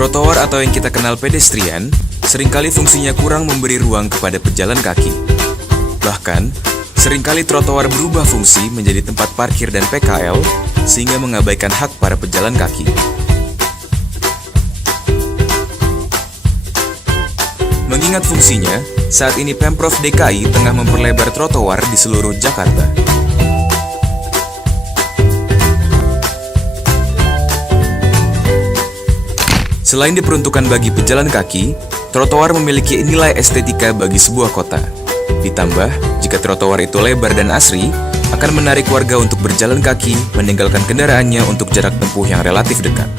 Trotoar atau yang kita kenal pedestrian, seringkali fungsinya kurang memberi ruang kepada pejalan kaki. Bahkan, seringkali trotoar berubah fungsi menjadi tempat parkir dan PKL, sehingga mengabaikan hak para pejalan kaki. Mengingat fungsinya, saat ini Pemprov DKI tengah memperlebar trotoar di seluruh Jakarta. Selain diperuntukkan bagi pejalan kaki, trotoar memiliki nilai estetika bagi sebuah kota. Ditambah, jika trotoar itu lebar dan asri, akan menarik warga untuk berjalan kaki, meninggalkan kendaraannya untuk jarak tempuh yang relatif dekat.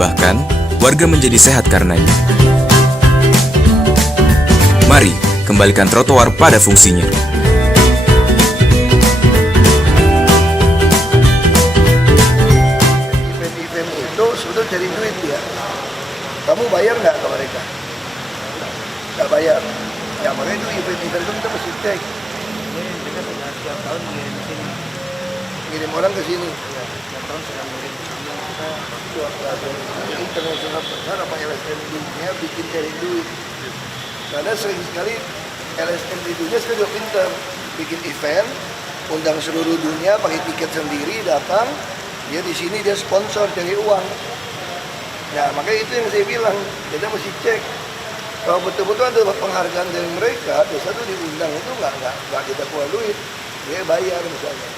Bahkan, warga menjadi sehat karenanya. Mari, kembalikan trotoar pada fungsinya. Event-event itu sudah cari duit ya. Kamu bayar nggak ke mereka? Nggak bayar. Ya makanya itu event-event itu kita mesti cek. Kita sudah setiap tahun ngirim ke sini. Ngirim orang ke sini. Ya, setiap tahun sudah ngirim. Kita internasional besar apa LSM dunia bikin cari duit. Karena sering sekali LSM di dunia sekarang juga pintar. Bikin event, undang seluruh dunia pakai tiket sendiri datang. Dia di sini dia sponsor cari uang. Nah, makanya itu yang saya bilang, kita mesti cek. Kalau betul-betul ada penghargaan dari mereka, biasa tuh diundang itu nggak kita keluar duit, dia bayar misalnya.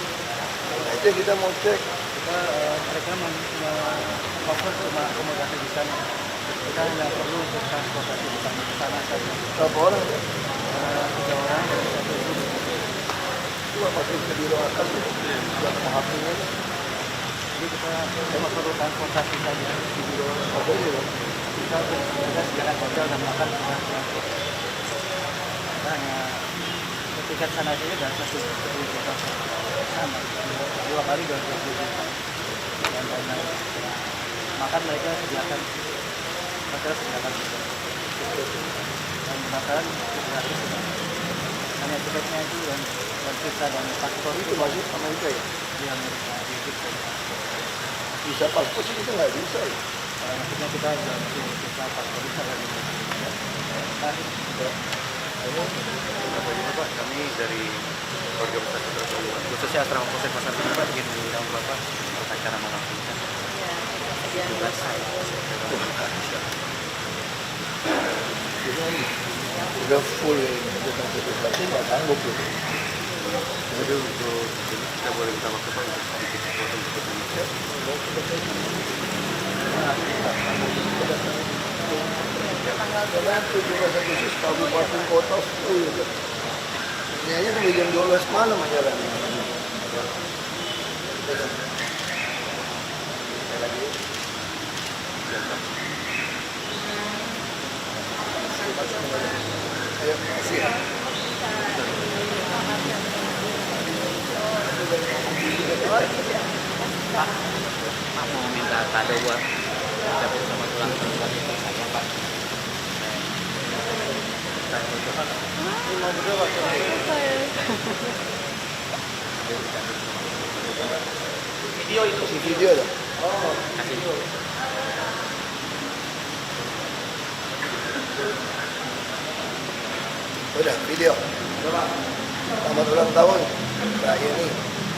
Nah, itu yang kita mau cek. Mereka cover cuma akomodasi di sana. Kita hanya perlu untuk transportasi di sana saja. Berapa orang ya? 3 orang dan 1 ibu. Itu masuk ke biro atas itu, buat menghapusnya. Jadi kita cuma perlu transportasi saja di biro. Apa itu? Kita sediakan hotel dan makan sudah transport. Kita hanya tiket sana saja dan 10 juta sama 2 kali 20 juta dan lain-lain. Makan mereka sediakan, hotel sediakan juga. Dan makan gratis. Hanya tiketnya itu dan visa dan paspor Itu masuk Amerika ya? yang mereka dikirim. Bisa paspor sih kita nggak bisa ya? Maksudnya kita sudah masih visa paspor visa dan Bapak juga Pak, kami dari keluarga besar Saudara khususnya Asrama Polsek Pasar Minggu Pak, ingin mengundang Bapak untuk acara malam kita. Ya, 17. Udah full ya ini, tapi nggak sanggup gitu. Jadi untuk kita boleh minta waktu Pak untuk sedikit support untuk Indonesia. Tanggal 17 Agustus kabupaten kota full gitu. Ini aja sampai jam 12 malam aja lah. Ayo, makasih ya. Pak mau minta kado buat ucapin selamat ulang tahun buat ibu saya Pak. Video itu Si video dah. kasih. Udah, video. Selamat ulang tahun Mbak Yeni.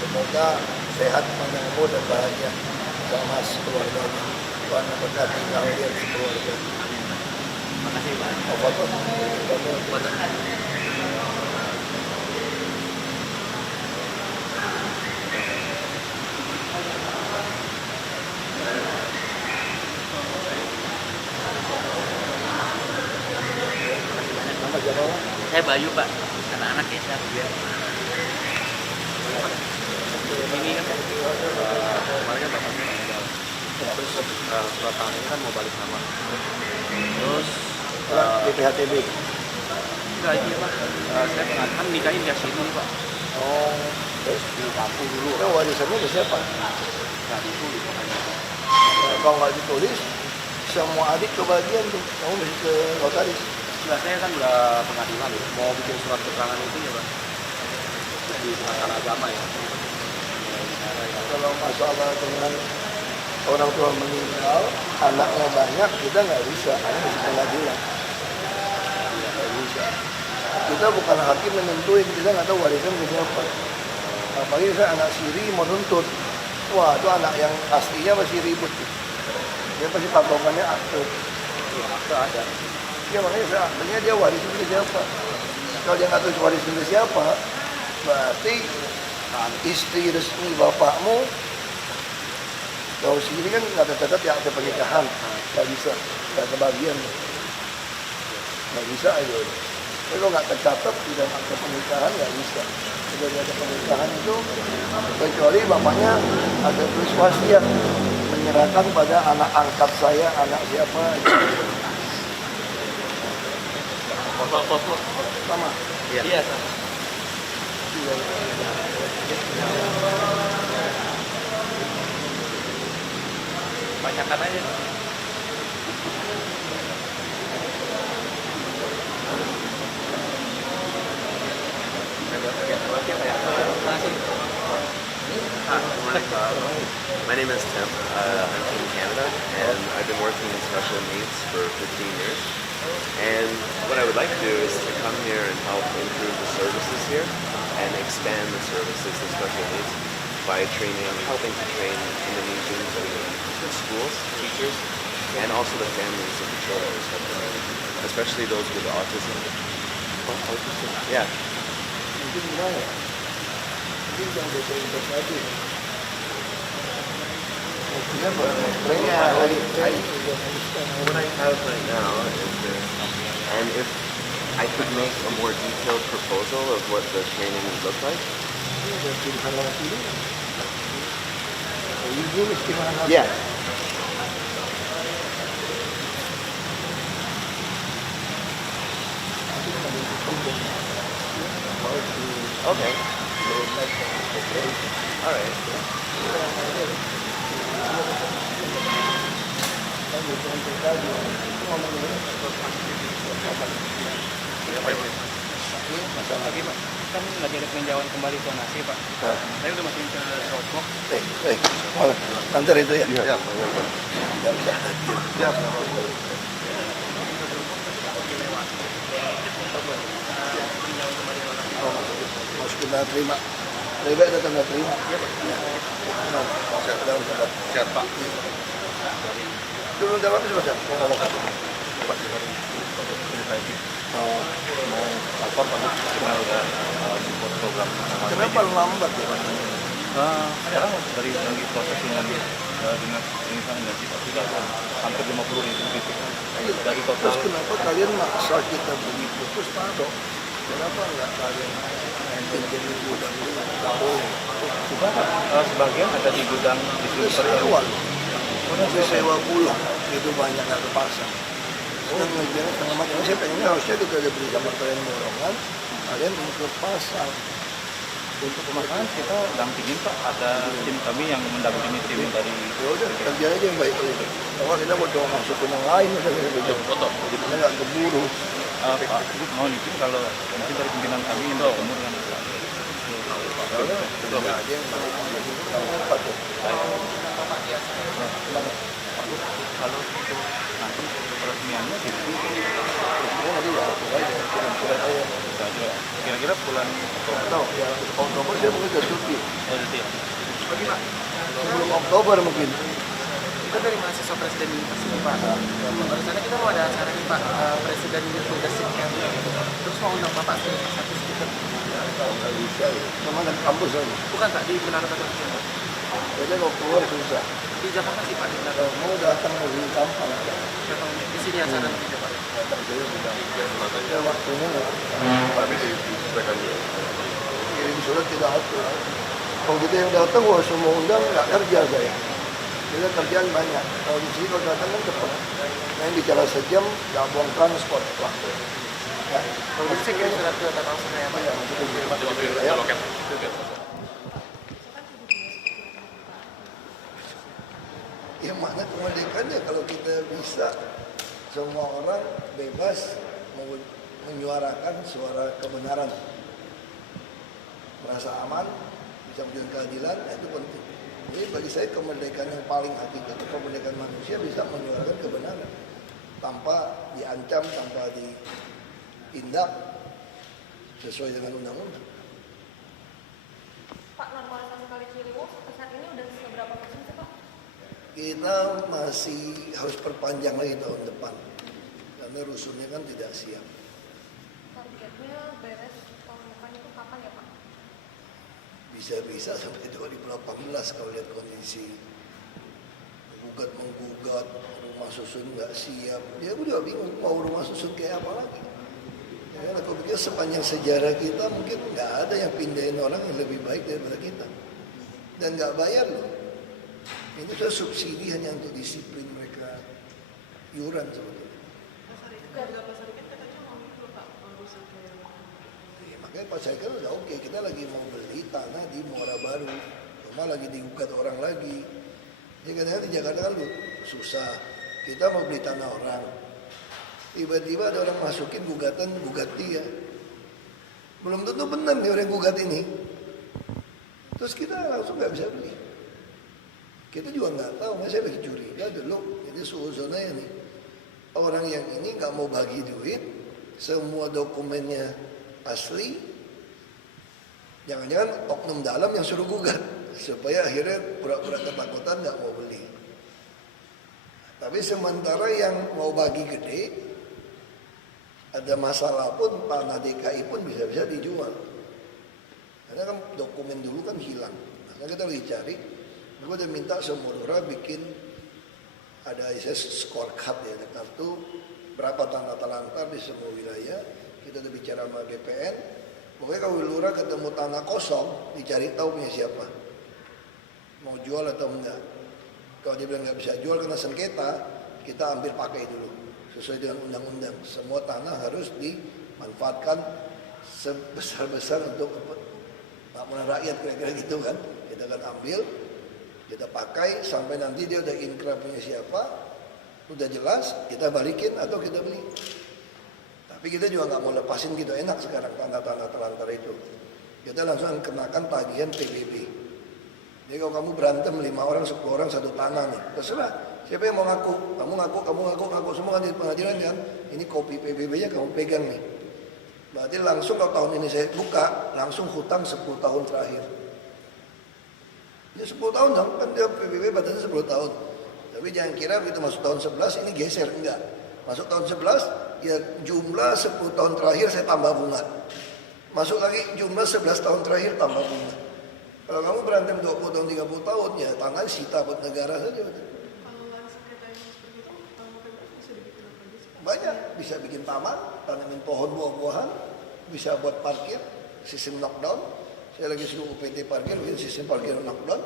Semoga sehat, panjang umur dan bahagia sama keluarganya. Tuhan memberkati kalian sekeluarga. Makasih Pak. Oh, foto. Foto. Nama siapa? Saya Bayu Pak, anak-anak ya saya biar. Ini kan kemarin kan Bapak meninggal. Terus surat tangan ini kan mau balik nama. Terus Di PHTB. enggak ini Pak, saya kan nikahin di sini Pak. Oh, terus Di kampung dulu. itu warisannya ke siapa? Nggak ditulis makanya. Kalau nggak ditulis, semua adik kebagian tuh. Kamu mesti ke notaris. Enggak, saya kan udah pengadilan ya. Mau bikin surat keterangan itu ya Pak. Di Mahkamah Agama ya. Kalau masalah dengan orang tua meninggal, anaknya banyak, kita nggak bisa, hanya bisa pengadilan. Nggak bisa. Kita bukan hakim menentuin, kita nggak tahu warisan ke siapa. Apalagi saya anak siri mau nuntut, wah itu anak yang aslinya masih ribut. Dia pasti patokannya akte. Ya, akte ada. Ya makanya saya akhirnya dia warisan ke siapa. Kalau dia nggak tahu warisan ke siapa, berarti istri resmi bapakmu, kalau sendiri kan nggak tercatat ya akte pernikahan, nggak bisa, nggak kebagian, nggak bisa aja. Tapi kalau nggak tercatat di dalam akte pernikahan nggak bisa. Kalau di akte pernikahan itu kecuali bapaknya ada tulis wasiat menyerahkan pada anak angkat saya, anak siapa. Sama. Iya, sama. Bacakan aja. My name is Tim. I'm from Canada, and I've been working in special needs for 15 years. And what I would like to do is to come here and help improve the services here and expand the services in special needs by helping to train Indonesians in schools, teachers, and also the families of the children, especially those with autism. Autism? Yeah. Mungkin gimana? Mungkin yang bisa investasi. Yeah, what I have right now is this, and if I could make a more detailed proposal of what the training would look like. Yeah. Okay. All right. Lagi Pak, kan lagi ada peninjauan kembali zonasi Pak. Saya udah masukin ke Dropbox. Antar itu ya? Iya. Ya. Masukin tanda terima. Lebih baik ada tanda terima. Siap, Pak. Dulu jawab sudah. Kenapa lambat ya? Sekarang dari segi proses dengan dinas energi sudah hampir 50.000 titik dari total. Terus kenapa kalian maksa kita beli putus taruh? Kenapa enggak kalian bikin gudang dulu? Nggak boleh. Sudah sebagian ada di gudang distributor Sewa. Tapi sewa pulang itu banyak nggak terpasang. Sekarang ngejarnya setengah mati. Saya pengennya harusnya kita ada beli sama kalian dorongan, kalian untuk pasang. untuk pemakaman kita dampingin Pak, ada tim kami yang mendampingi tim dari Ya udah kerja aja yang baik itu. Kalau kita mau coba masuk ke yang lain udah kita foto. Jadi nggak keburu. Pak, mohon izin kalau mungkin dari pimpinan kami ini bertemu dengan Kalau nggak ada yang baik, apa tuh? kalau itu nanti peresmiannya gitu. Nanti ya aku aja, surat aja. Kira-kira bulan Tahu ya, Oktober saya mungkin sudah cuti. ya. Sebelum Oktober mungkin. Kita dari mahasiswa Presiden University Pak. Baru sana kita mau ada acara nih Pak, Presiden Leadership Camp. Terus mau undang Bapak satu speaker. Nggak bisa ya. Kemana kampus aja? Bukan Pak, di Menara Batam. Jadi kalau keluar susah. Di Jakarta sih Pak, di Menara. Kalau mau datang lebih gampang. Di sini acara nanti Pak. Datang saya bilang. Ya waktunya nggak. Kirim surat tidak atur. Kalau kita yang datang, wah semua undang nggak kerja saya. Kita kerjaan banyak. Kalau di sini kalau datang kan cepat. Main bicara sejam, nggak buang transport waktu. Ya, Kalau gitu saya kirim surat ke Tata Usaha ya Pak. ya, kita ya. Yang mana kemerdekaannya kalau kita bisa semua orang bebas menyuarakan suara kebenaran, merasa aman, bisa memperjuangkan keadilan, itu penting. Jadi bagi saya kemerdekaan yang paling hakiki itu kemerdekaan manusia bisa menyuarakan kebenaran tanpa diancam, tanpa ditindak sesuai dengan undang-undang. Pak, normalisasi Kali Ciliwung sampai saat ini udah seberapa persen sih Pak? Kita masih harus perpanjang lagi tahun depan karena rusunnya kan tidak siap. Targetnya beres tahun depan itu kapan ya Pak? Bisa-bisa sampai 2018 kalau lihat kondisi menggugat rumah susun nggak siap. Ya aku juga bingung mau rumah susun kayak apa lagi. Ya, aku pikir sepanjang sejarah kita mungkin nggak ada yang pindahin orang yang lebih baik daripada kita dan nggak bayar loh. Ini sudah subsidi hanya untuk disiplin mereka iuran sebetulnya. Ya, makanya Pak Syaikan udah oke, kita lagi mau beli tanah di Muara Baru, rumah lagi digugat orang lagi. Jadi kadang-kadang di Jakarta kan susah, kita mau beli tanah orang, tiba-tiba ada orang masukin gugatan gugat dia. Belum tentu benar nih orang gugat ini, terus kita langsung nggak bisa beli. Kita juga nggak tahu, saya lagi curiga dulu, jadi suuzonanya nih orang yang ini nggak mau bagi duit, semua dokumennya asli, jangan-jangan oknum dalam yang suruh gugat supaya akhirnya pura-pura ketakutan nggak mau beli. Tapi sementara yang mau bagi gede, ada masalah pun tanah DKI pun bisa-bisa dijual, karena kan dokumen dulu kan hilang. Nah kita lagi cari. Gue udah minta semua orang bikin ada scorecard ya, ada kartu berapa tanah terlantar di semua wilayah. Kita udah bicara sama BPN. Pokoknya kalau lurah ketemu tanah kosong, dicari tahu punya siapa, mau jual atau enggak. Kalau dia bilang nggak bisa jual karena sengketa, kita ambil pakai dulu sesuai dengan undang-undang. Semua tanah harus dimanfaatkan sebesar-besar untuk kemakmuran rakyat, kira-kira gitu kan. Kita akan ambil, kita pakai sampai nanti dia udah inkrah punya siapa, udah jelas, kita balikin atau kita beli. Tapi kita juga nggak mau lepasin gitu, enak sekarang tanah-tanah terlantar itu. Kita langsung kenakan tagihan PBB. Jadi kalau kamu berantem 5 orang, 10 orang satu tanah nih, terserah. Siapa yang mau ngaku? Kamu ngaku semua kan di pengadilan kan. Ini kopi PBB-nya kamu pegang nih. Berarti langsung kalau tahun ini saya buka, langsung hutang 10 tahun terakhir. Ya 10 tahun dong, kan dia PBB batasnya 10 tahun. Tapi jangan kira begitu masuk tahun 11 ini geser, enggak. Masuk tahun 11, ya jumlah 10 tahun terakhir saya tambah bunga. Masuk lagi jumlah 11 tahun terakhir tambah bunga. Kalau kamu berantem 20 tahun, 30 tahun, ya tanah disita buat negara saja. Banyak, bisa bikin taman, tanamin pohon buah-buahan, bisa buat parkir, sistem knockdown. Saya lagi suruh UPT parkir, bikin sistem parkir knockdown.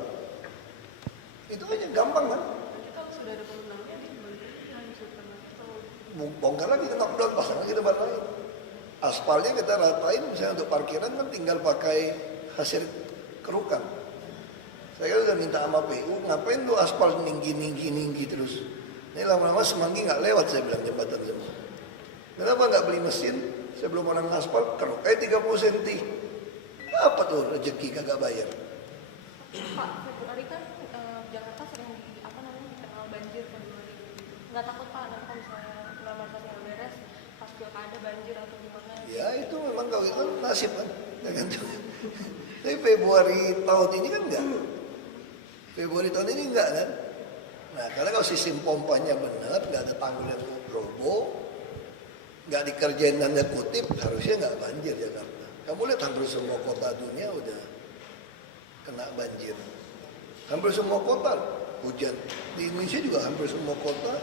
Itu aja gampang kan? Bongkar lagi ke knockdown, pasang lagi tempat lain. Aspalnya kita ratain, misalnya untuk parkiran kan tinggal pakai hasil kerukan. Saya udah minta sama PU, ngapain tuh aspal tinggi terus? Ini lama-lama Semanggi nggak lewat, saya bilang jembatan semua. Kenapa nggak beli mesin sebelum orang aspal keruk 30 cm? Apa tuh rezeki kagak bayar? Pak, Februari kan Jakarta sering terkenal banjir Februari. Nggak takut Pak, nanti kalau misalnya normalisasi yang beres, pas pilkada banjir atau gimana? Ya itu memang kalau itu nasib kan. Tapi Februari tahun ini kan enggak. Februari tahun ini enggak kan. Nah karena kalau sistem pompanya benar, nggak ada tanggul yang roboh, nggak dikerjain tanda kutip, harusnya nggak banjir Jakarta. Kamu lihat hampir semua kota dunia udah kena banjir. Hampir semua kota hujan. Di Indonesia juga hampir semua kota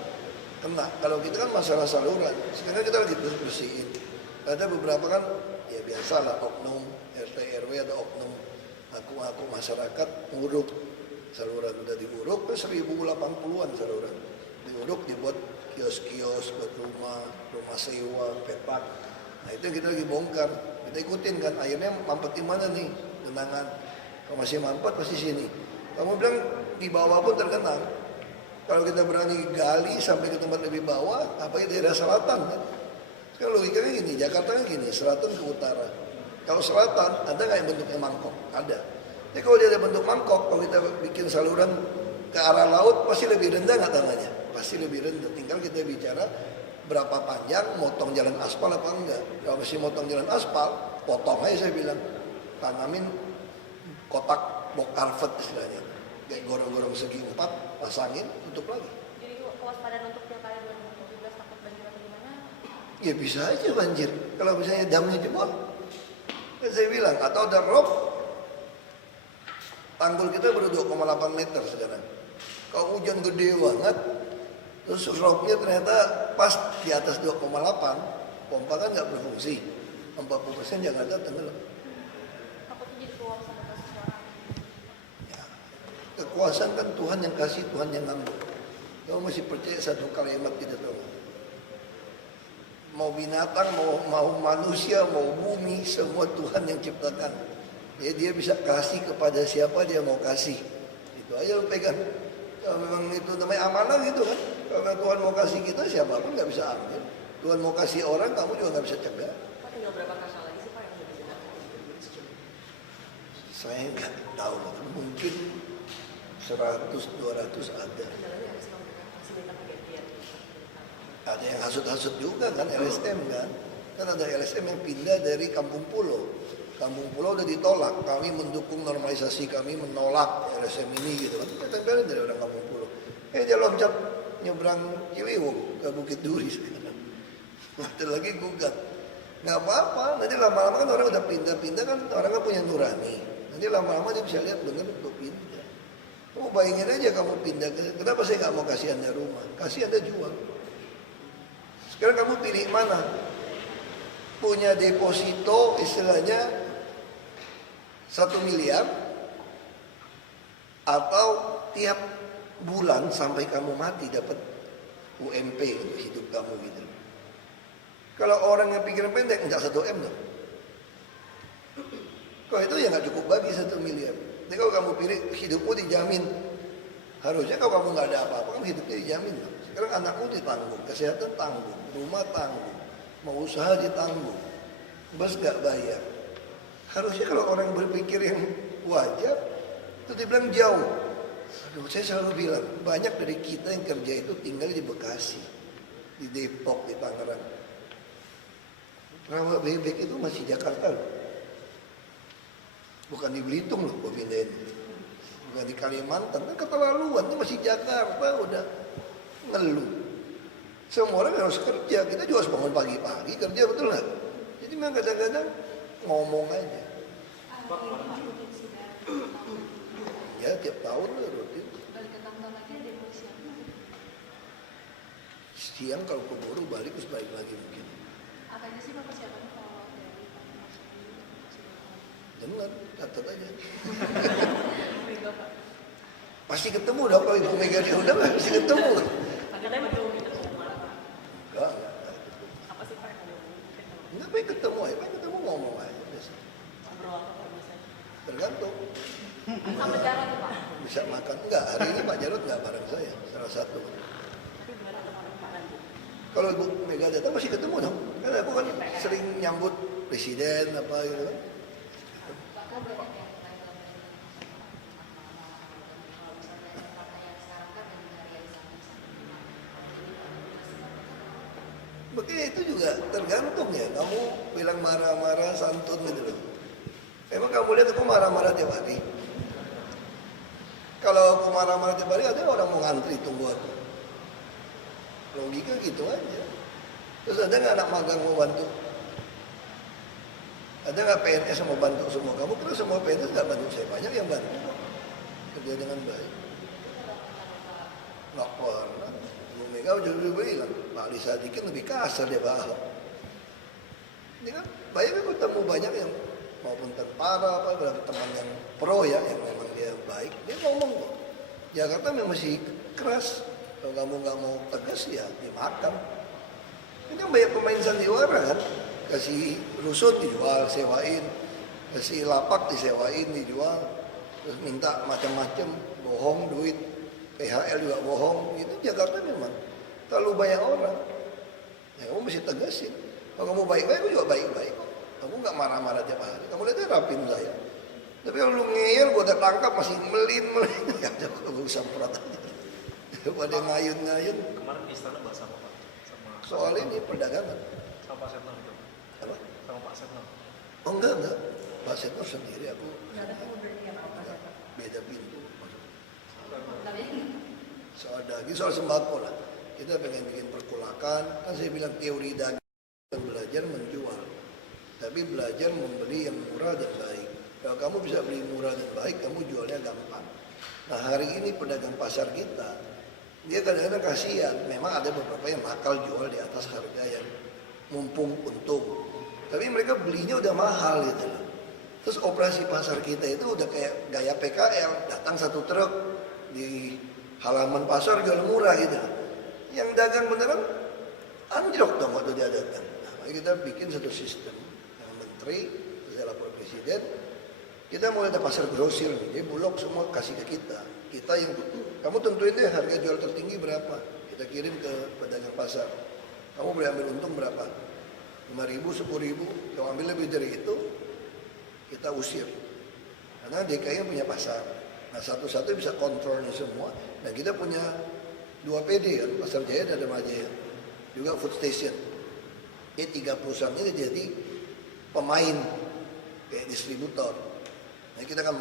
kena. Kalau kita kan masalah saluran, sekarang kita lagi bersihin. Ada beberapa kan, ya biasalah oknum RT RW atau oknum aku masyarakat nguruk saluran, udah diuruk, terus 1080-an saluran diuruk, dibuat kios-kios buat rumah sewa, petak. Nah itu kita lagi bongkar, kita ikutin kan, airnya mampet di mana nih, genangan. Kalau masih mampet pasti sini. Kamu bilang di bawah pun tergenang. Kalau kita berani gali sampai ke tempat lebih bawah, apalagi daerah selatan kan. Sekarang logikanya gini, Jakarta kan gini, selatan ke utara. Kalau selatan, ada nggak yang bentuknya mangkok? Ada. Jadi kalau dia ada bentuk mangkok, kalau kita bikin saluran ke arah laut, pasti lebih rendah nggak tanahnya? Pasti lebih rendah. Tinggal kita bicara berapa panjang, motong jalan aspal apa enggak. Kalau masih motong jalan aspal, potong aja saya bilang. Tanamin kotak box carpet istilahnya. Kayak gorong-gorong segi 4, pasangin, tutup lagi. Jadi kewaspadaan untuk pilkada 2017 takut banjir atau gimana? Ya bisa aja banjir. Kalau misalnya damnya jebol, kan saya bilang, atau ada rob, tanggul kita baru 2,8 meter sekarang. Kalau hujan gede banget, terus robnya ternyata pas di atas 2,8, pompa kan nggak berfungsi. 40% Jakarta tenggelam. Takutnya jadi peluang sama kasus orang. Ya. Kekuasaan kan Tuhan yang kasih, Tuhan yang ngambil. Kamu masih percaya satu kalimat kita tahu. Mau binatang, mau manusia, mau bumi, semua Tuhan yang ciptakan. Ya, dia bisa kasih kepada siapa dia mau kasih. Itu aja lu pegang. Kalau memang itu namanya amanah gitu kan. Kalau memang Tuhan mau kasih kita, siapapun nggak bisa ambil. Tuhan mau kasih orang, kamu juga nggak bisa cegah. Pak, tinggal berapa kasus lagi sih Pak yang sudah disidangkan? Saya nggak tahu, mungkin 100-200 ada. Masih minta pergantian. Ada yang hasut-hasut juga kan LSM kan. Kan ada LSM yang pindah dari Kampung Pulau. Kampung Pulau udah ditolak. Kami mendukung normalisasi, kami menolak LSM ini gitu kan. Kita tempelin dari orang Kampung Pulau. Dia loncat nyebrang Ciliwung ke Bukit Duri sekarang. Nanti lagi gugat. Nggak apa-apa. Nanti lama-lama kan orang udah pindah-pindah kan orang kan punya nurani. Nanti lama-lama dia bisa lihat bener untuk pindah. Kamu bayangin aja kamu pindah ke, kenapa saya nggak mau kasih Anda rumah? Kasih Anda jual. Sekarang kamu pilih mana? Punya deposito istilahnya 1 miliar atau tiap bulan sampai kamu mati dapat UMP untuk hidup kamu gitu. Kalau orang yang pikiran pendek enggak 1 M dong. Kalau itu ya nggak cukup bagi 1 miliar. Jadi kalau kamu pilih hidupmu dijamin, harusnya kalau kamu nggak ada apa-apa kan hidupnya dijamin. Sekarang anakmu ditanggung, kesehatan tanggung, rumah tanggung, mau usaha ditanggung, bos nggak bayar. Harusnya kalau orang berpikir yang wajar, itu dibilang jauh. Aduh, saya selalu bilang, banyak dari kita yang kerja itu tinggal di Bekasi, di Depok, di Tangerang. Rawa bebek itu masih Jakarta loh. Bukan di Belitung loh, gue pindahin. Bukan di Kalimantan, kan keterlaluan, itu masih Jakarta, udah ngeluh. Semua orang harus kerja, kita juga harus bangun pagi-pagi, kerja betul nggak? Jadi memang kadang-kadang ngomong aja. Ya tiap tahun lah rutin. Siang kalau keburu balik terus balik lagi mungkin. Apa aja sih Pak persiapan kalau dari Jangan, catat aja. Pasti ketemu dong kalau Ibu Mega diundang, pasti ketemu. Katanya belum ketemu. Enggak. Apa sih Pak yang belum ketemu? Enggak, pengen ketemu aja, pengen ketemu ngomong aja. Biasa. Ngobrol apa Pak biasanya? Tergantung. sama Jarod tuh Pak. Bisa makan. Enggak, hari ini Pak Jarod enggak bareng saya, salah satu. Tapi gimana kemarin Pak nanti? Kalau Ibu Mega datang masih ketemu dong. Karena aku kan sering nyambut presiden apa gitu kan. Begitu juga tergantung ya. Kamu bilang marah-marah santun gitu loh. Emang kamu lihat aku marah-marah tiap hari? Kalau aku marah-marah tiap hari ada orang mau ngantri tunggu aku. Logika gitu aja. Terus ada nggak anak magang mau bantu? Ada nggak PNS yang mau bantu semua? Kamu kira semua PNS nggak bantu saya? Banyak yang bantu kok. Kerja dengan baik. Nggak pernah. Bu Mega udah bilang, Pak Ali Sadikin lebih kasar dia Pak Ahok. Ini kan banyak kan ketemu banyak yang maupun tentara apa berarti teman yang pro ya yang memang dia baik. Dia ngomong kok. Jakarta memang masih keras. Kalau kamu nggak mau tegas ya dimakan. Ini kan banyak pemain sandiwara kan. Kasih rusut dijual, sewain. Kasih lapak disewain, dijual. Terus minta macam-macam, bohong duit. PHL juga bohong. Itu Jakarta memang terlalu banyak orang. Ya kamu mesti tegasin. Kalau kamu baik-baik, aku juga baik-baik kok. Aku nggak marah-marah tiap hari. Kamu lihat rapin saya. Tapi kalau lu ngeyel, gue gua udah tangkap masih melin. Ya udah gua semprot aja. Pada ngayun-ngayun. Kemarin di istana bahas apa Pak? Sama Soal ini perdagangan. Pak Setnov itu. Apa? Sama Pak Setnov. Oh enggak. Pak Setnov sendiri, aku Nggak ada kamu berarti apa Pak Setnov? beda pintu. Tapi Soal daging, soal sembako lah. Kita pengen bikin perkulakan. Kan saya bilang teori daging bukan belajar menjual, tapi belajar membeli yang murah dan baik. Kalau kamu bisa beli murah dan baik, kamu jualnya gampang. Nah hari ini pedagang pasar kita, dia kadang-kadang kasihan. Memang ada beberapa yang nakal jual di atas harga yang mumpung untung. Tapi mereka belinya udah mahal gitu loh. Terus operasi pasar kita itu udah kayak gaya PKL, datang satu truk di halaman pasar jual murah gitu. Yang dagang beneran anjlok dong waktu dia dagang. Nah, mari kita bikin satu sistem yang menteri, saya lapor presiden, kita mau ada pasar grosir nih, dia bulog semua kasih ke kita. Kita yang kamu tentuin deh harga jual tertinggi berapa, kita kirim ke pedagang pasar. Kamu boleh ambil untung berapa? 5.000, 10.000, kalau ambil lebih dari itu, kita usir. Karena DKI punya pasar. Nah satu-satu bisa kontrolnya semua. Dan kita punya 2 PD kan, Pasar Jaya dan Damajaya. Juga food station. Ini 3 perusahaan ini jadi pemain, kayak distributor. Nah kita akan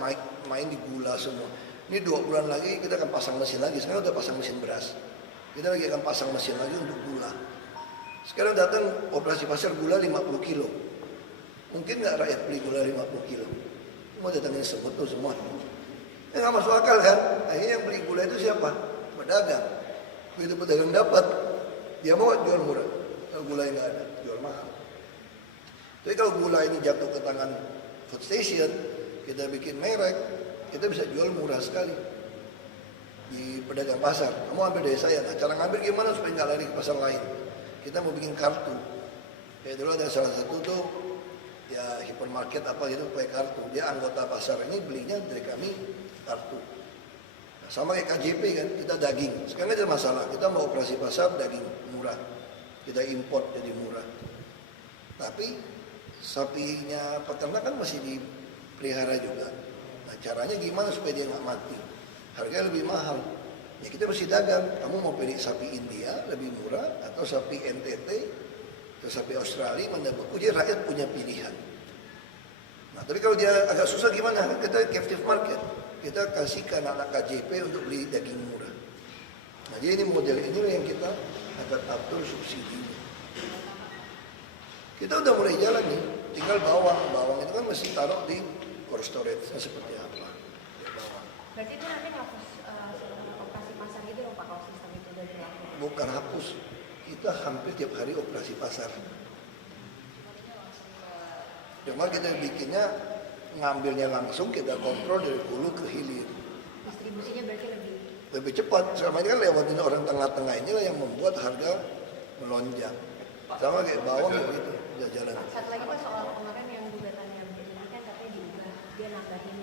main di gula semua. Ini 2 bulan lagi kita akan pasang mesin lagi. Sekarang udah pasang mesin beras. Kita lagi akan pasang mesin lagi untuk gula. Sekarang datang operasi pasar gula 50 kilo. Mungkin nggak rakyat beli gula 50 kilo. Mau datangin semut tuh semua. Ya nggak masuk akal kan? Akhirnya yang beli gula itu siapa? Pedagang. Begitu pedagang dapat, dia mau jual murah. Kalau gula yang nggak ada, jual mahal. Tapi kalau gula ini jatuh ke tangan food station, kita bikin merek, kita bisa jual murah sekali di pedagang pasar. Kamu ambil dari saya. Nah, cara ngambil gimana supaya nggak lari ke pasar lain? Kita mau bikin kartu. Kayak dulu ada salah satu tuh ya hipermarket apa gitu pakai kartu. Dia anggota pasar ini belinya dari kami kartu. Nah, sama kayak KJP kan, kita daging. Sekarang ada masalah, kita mau operasi pasar daging murah. Kita import jadi murah. Tapi sapinya peternak kan masih dipelihara juga. Nah caranya gimana supaya dia nggak mati? Harganya lebih mahal. Ya kita mesti dagang. Kamu mau pilih sapi India lebih murah atau sapi NTT atau sapi Australia mana beku, dia rakyat punya pilihan. Nah tapi kalau dia agak susah gimana? Kita captive market. Kita kasih ke anak-anak KJP untuk beli daging murah. Nah jadi ini model ini yang kita akan atur subsidinya. Kita udah mulai jalan nih. Tinggal bawang. Bawang itu kan mesti taruh di cold storage seperti apa. Bawang. berarti itu nanti ngapus operasi pasar gitu dong Pak kalau sistem itu udah dilakukan. Bukan hapus. Kita hampir tiap hari operasi pasar. Cuma kita bikinnya ngambilnya langsung, kita kontrol dari hulu ke hilir. Distribusinya berarti Lebih cepat. Selama ini kan lewatin orang tengah-tengah inilah yang membuat harga melonjak. Sama kayak bawang gitu, udah jalan. satu lagi Pak soal kemarin yang gugatannya ini kan katanya diubah, dia nambahin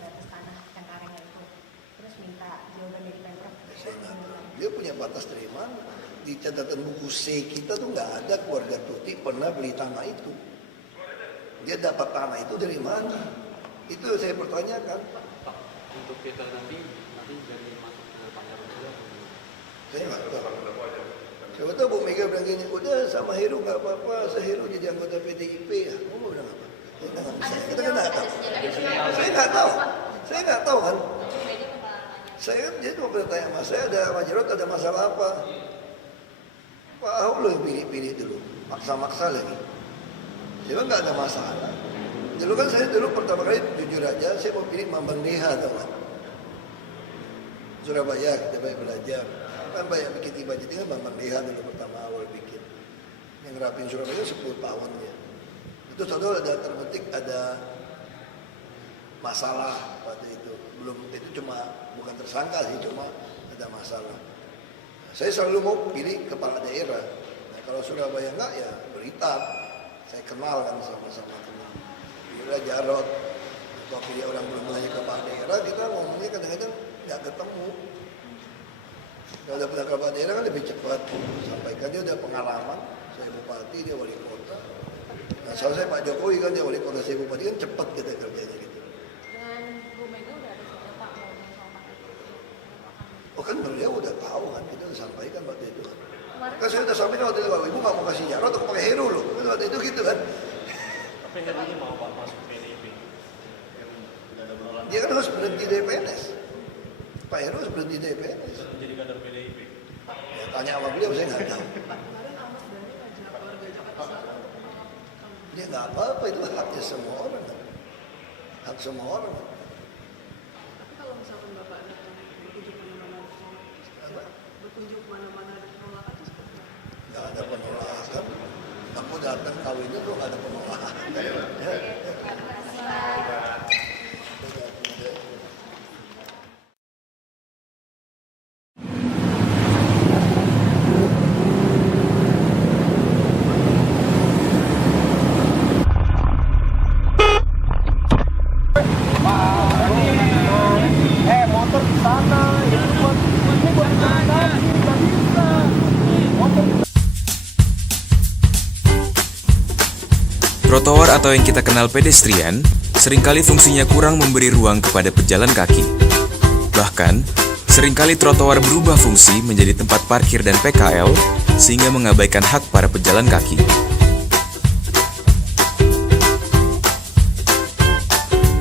batas tanah Cengkarengnya itu, terus minta jawaban dari Pemprov. Saya nggak tahu. Dia punya batas dari mana? Di catatan buku C kita tuh nggak ada keluarga Tuti pernah beli tanah itu. Dia dapat tanah itu dari mana? Itu saya pertanyakan. Untuk kita nanti dari masuk ke Pangandaran juga. Saya nggak tahu. Siapa tahu Bu Mega bilang gini, udah sama Heru nggak apa-apa, Heru jadi anggota PDIP ya. Kamu bilang apa? Kita kan nggak tahu. Saya nggak tahu. Saya nggak tahu kan. Saya dia cuma bertanya sama saya, ada Mas Jarod ada masalah apa? Pak Ahok loh yang pilih-pilih dulu, maksa-maksa lagi. Dia nggak ada masalah. Dulu kan saya pertama kali jujur aja, saya mau pilih Bambang Deha tau kan. Surabaya kita banyak belajar. Kan banyak bikin tiba jadi kan Bambang Deha dulu pertama awal bikin. Yang ngerapin Surabaya 10 tahun ya. Itu saudara ada terbetik ada masalah waktu itu. Belum itu cuma bukan tersangka sih, cuma ada masalah. Nah, saya selalu mau pilih kepala daerah. Nah, kalau Surabaya enggak ya berita. Saya kenal kan sama-sama kenal. Bila Jarod atau pilih orang belum nanya kepala daerah, kita ngomongnya kadang-kadang nggak ketemu. Kalau udah punya kepala daerah kan lebih cepat. Sampaikan dia udah pengalaman. Saya bupati, dia wali kota. Nah, soal saya Pak Jokowi kan dia wali kota, saya bupati kan cepat kita kerjanya gitu. Dengan Bu Mega Oh kan beliau udah tahu kan, kita udah sampaikan waktu itu kan. Kemarin Kan saya udah sampaikan waktu itu, ibu nggak mau kasih jarod atau pakai Heru loh. Kan waktu itu gitu kan. Tapi Herunya mau Pak masuk PDIP. Heru tidak ada penolakan. Dia kan harus berhenti dari PNS. Pak Heru harus berhenti dari PNS. Menjadi kader PDIP. Ya, tanya sama beliau, saya nggak tahu. kemarin Amos berani ngajak warga Jakarta Selatan untuk kamu. Dia nggak apa-apa, itu haknya semua orang. Hak semua orang. Tapi kalau misalkan Bapak datang berkunjung kemana-mana ada penolakan itu seperti apa? Nggak ada penolakan. Aku datang kawinnya tuh nggak ada penolakan. Trotoar atau yang kita kenal pedestrian, seringkali fungsinya kurang memberi ruang kepada pejalan kaki. Bahkan, seringkali trotoar berubah fungsi menjadi tempat parkir dan PKL, sehingga mengabaikan hak para pejalan kaki.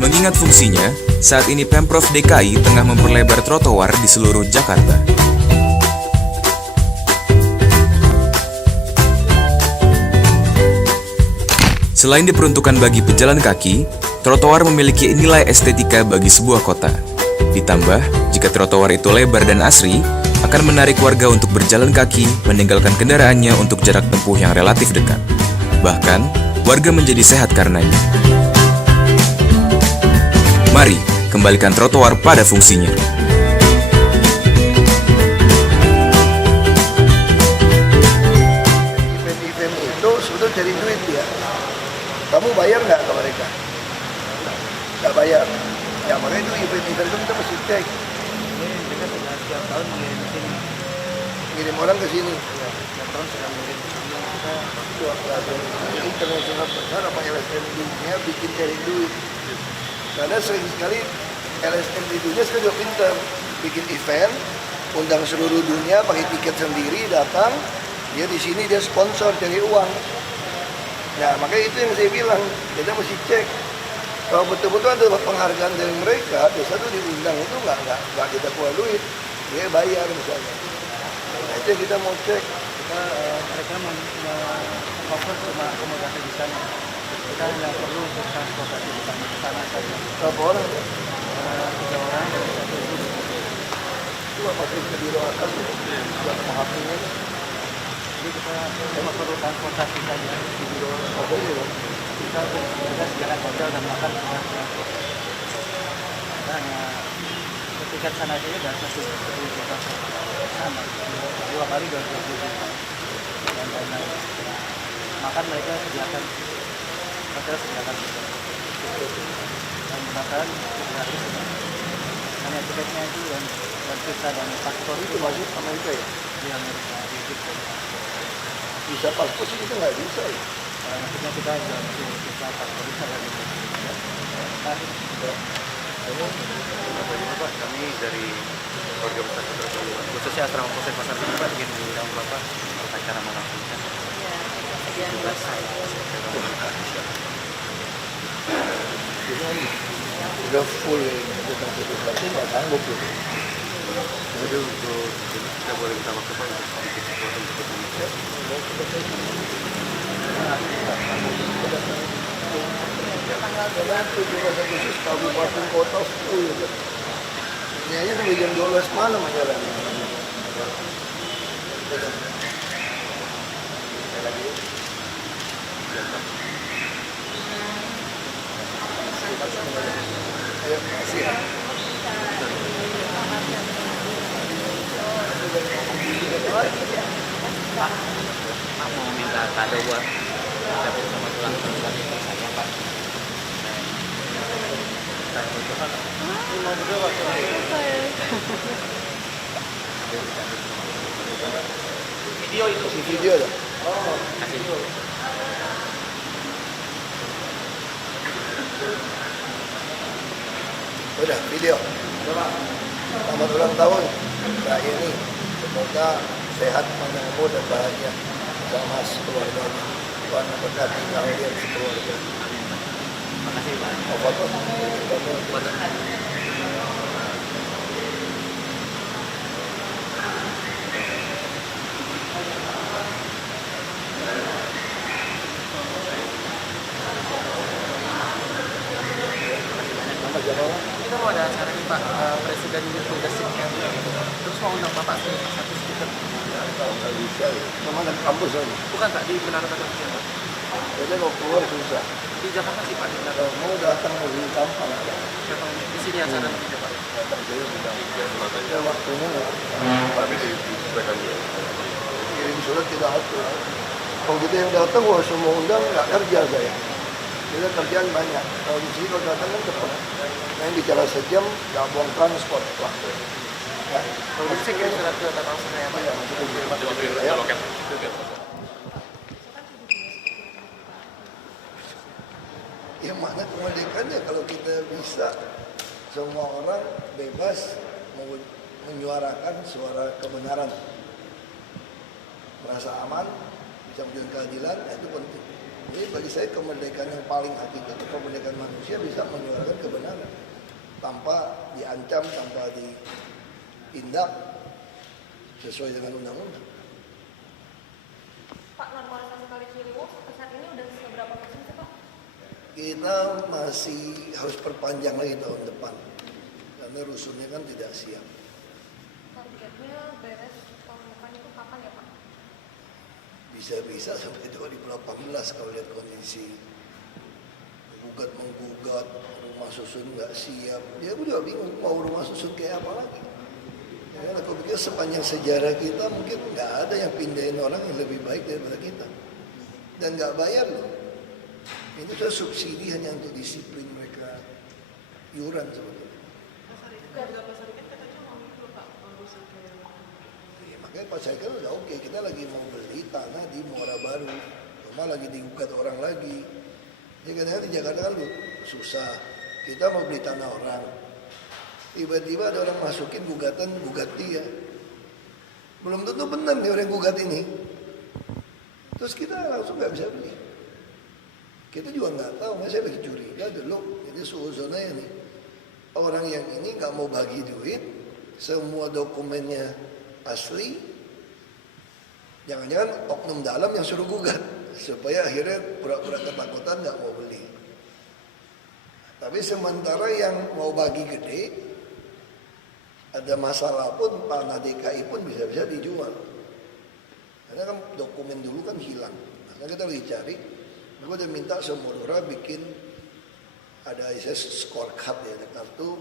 Mengingat fungsinya, saat ini Pemprov DKI tengah memperlebar trotoar di seluruh Jakarta. Selain diperuntukkan bagi pejalan kaki, trotoar memiliki nilai estetika bagi sebuah kota. Ditambah, jika trotoar itu lebar dan asri, akan menarik warga untuk berjalan kaki, meninggalkan kendaraannya untuk jarak tempuh yang relatif dekat. Bahkan, warga menjadi sehat karenanya. Mari, kembalikan trotoar pada fungsinya. Event-event itu sebetulnya cari duit ya. Kamu bayar nggak ke mereka? Nggak bayar. Ya makanya itu event-event itu kita mesti cek. Ini mereka sudah setiap tahun mengirim ke sini. Ngirim orang ke sini. Ya, setiap tahun sudah mengirim ke sini. Kita Ini internasional besar apa LSM dunia bikin cari duit. Karena sering sekali LSM di dunia sekarang juga pintar. Bikin event, undang seluruh dunia pakai tiket sendiri datang. Dia di sini dia sponsor cari uang. Nah, makanya itu yang saya bilang, kita mesti cek. Kalau betul-betul ada penghargaan dari mereka, biasa tuh diundang itu nggak kita keluar duit, dia bayar misalnya. Nah, itu yang kita mau cek. kita mereka cover cuma akomodasi di sana. Kita hanya perlu untuk transportasi di sana saja. Berapa orang? 3 orang dari 1 ibu. Itu masih ke biro atas, buat menghapusnya. Jadi kita cuma perlu transportasi saja di biro. Apa itu? Kita sediakan hotel dan makan semua. Kita hanya tiket sana saja dan 1 juta sama 2 kali 20 juta dan lain-lain. Makan mereka sediakan, hotel sediakan dan makan gratis. Hanya tiketnya itu dan visa dan paspor Itu masih Amerika ya? di Amerika, di Egypt. Bisa paspor sih kita nggak bisa ya. Maksudnya kita juga masih visa paspor bisa kan gitu. Pak, kami dari keluarga besar Putra khususnya asrama Polsek Pasar Minggu, Pak, ingin mengundang Bapak acara melakukan tugas Udah full ya, tentang situasi nggak sanggup gitu. Jadi untuk kita boleh minta waktu Pak untuk sedikit sesuatu untuk bertemu. Tanggal 17 Agustus Kabupaten Kota full gitu. Ini aja sampai jam 12 malam aja lah. Ayo, makasih ya. Pak mau minta kado buat ucapin selamat ulang tahun kami ke saya Pak. Mau berdua Pak. Video itu. Si video dah. Kasih. Udah, video. Coba. Selamat ulang tahun Kak Yeni. Semoga sehat, panjang umur dan bahagia sama keluarganya. Tuhan memberkati kalian sekeluarga. Makasih Pak. Oh, foto. Foto. Kita mau ada acara nih Pak, Presiden Youth Leadership Camp. Terus mau undang Bapak satu speaker. Nggak bisa ya. Kemana kampus aja? Bukan Pak, di Menara Batam Pak. Jadi mau keluar susah. Di Jakarta sih Pak, di Menara. Kalau mau datang lebih gampang. Di sini acara nanti Pak. Datang jadi sudah. Ya waktunya nggak. Tapi disampaikan Kirim surat tidak atur. Kalau kita yang datang, wah semua undang nggak kerja saya. Kita kerjaan banyak. Kalau di sini kalau datang kan cepat. Main bicara sejam, nggak buang transport waktu. Ya. Kalau gitu saya kirim surat ke Tata Usaha ya Pak. Ya, maksudnya ya. Yang mana kemerdekaannya kalau kita bisa semua orang bebas menyuarakan suara kebenaran, merasa aman, bisa menjaga keadilan, itu penting. Jadi bagi saya kemerdekaan yang paling hakiki itu kemerdekaan manusia bisa menyuarakan kebenaran tanpa diancam, tanpa ditindak sesuai dengan undang-undang. Pak, normalisasi Kali Ciliwung saat ini udah seberapa persen sih Pak? Kita masih harus perpanjang lagi tahun depan karena rusunnya kan tidak siap. Targetnya beres tahun depan itu kapan ya Pak? Bisa-bisa sampai 2018 kalau lihat kondisi menggugat rumah susun nggak siap. Dia udah bingung mau rumah susun kayak apa lagi. Ya, aku pikir sepanjang sejarah kita mungkin nggak ada yang pindahin orang yang lebih baik daripada kita dan nggak bayar loh. Ini sudah subsidi hanya untuk disiplin mereka iuran sebetulnya. Ya, makanya Pak Syaikan udah oke, kita lagi mau beli tanah di Muara Baru, rumah lagi digugat orang lagi. Jadi kadang-kadang di Jakarta kan susah, kita mau beli tanah orang, tiba-tiba ada orang masukin gugatan gugat dia. Belum tentu benar nih orang gugat ini, terus kita langsung nggak bisa beli. Kita juga nggak tahu, saya lagi curiga dulu, jadi suuzonnya nih orang yang ini nggak mau bagi duit, semua dokumennya asli, jangan-jangan oknum dalam yang suruh gugat supaya akhirnya pura-pura ketakutan nggak mau beli. Tapi sementara yang mau bagi gede, ada masalah pun tanah DKI pun bisa-bisa dijual. Karena kan dokumen dulu kan hilang. Nah kita lagi cari. Gue udah minta semua orang bikin ada scorecard ya, ada kartu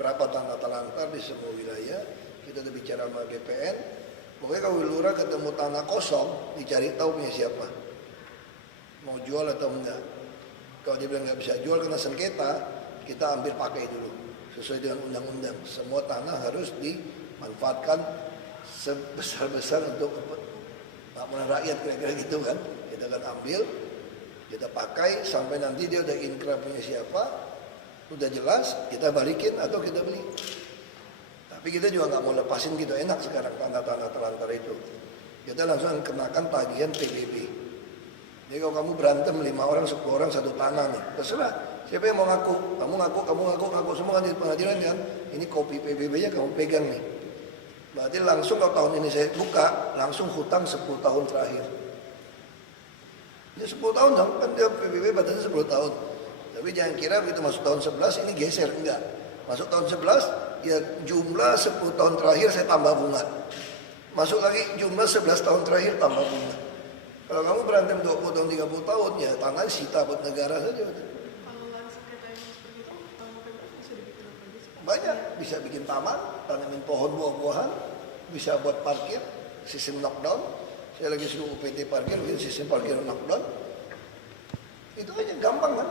berapa tanah terlantar di semua wilayah. Kita udah bicara sama GPN. Pokoknya kalau lurah ketemu tanah kosong, dicari tahu punya siapa, mau jual atau enggak. Kalau dia bilang nggak bisa jual karena sengketa, kita ambil pakai dulu sesuai dengan undang-undang. Semua tanah harus dimanfaatkan sebesar-besar untuk kemakmuran rakyat, kira-kira gitu kan. Kita akan ambil, kita pakai sampai nanti dia udah inkrah punya siapa, udah jelas, kita balikin atau kita beli. Tapi kita juga nggak mau lepasin gitu enak sekarang tanah-tanah terlantar itu. Kita langsung kenakan tagihan PBB. Jadi kalau kamu berantem 5 orang, 10 orang satu tanah nih, terserah. Siapa yang mau ngaku? Kamu ngaku semua kan di pengadilan kan. Ini kopi PBB-nya kamu pegang nih. Berarti langsung kalau tahun ini saya buka, langsung hutang 10 tahun terakhir. Ya 10 tahun dong, kan dia PBB batasnya 10 tahun. Tapi jangan kira begitu masuk tahun 11 ini geser, enggak. Masuk tahun 11, ya jumlah 10 tahun terakhir saya tambah bunga. Masuk lagi jumlah 11 tahun terakhir tambah bunga. Kalau kamu berantem 20 tahun, 30 tahun, ya tanah disita buat negara saja. Banyak, bisa bikin taman, tanamin pohon buah-buahan, bisa buat parkir, sistem knockdown. Saya lagi suruh UPT parkir, bikin sistem parkir knockdown. Itu aja gampang kan?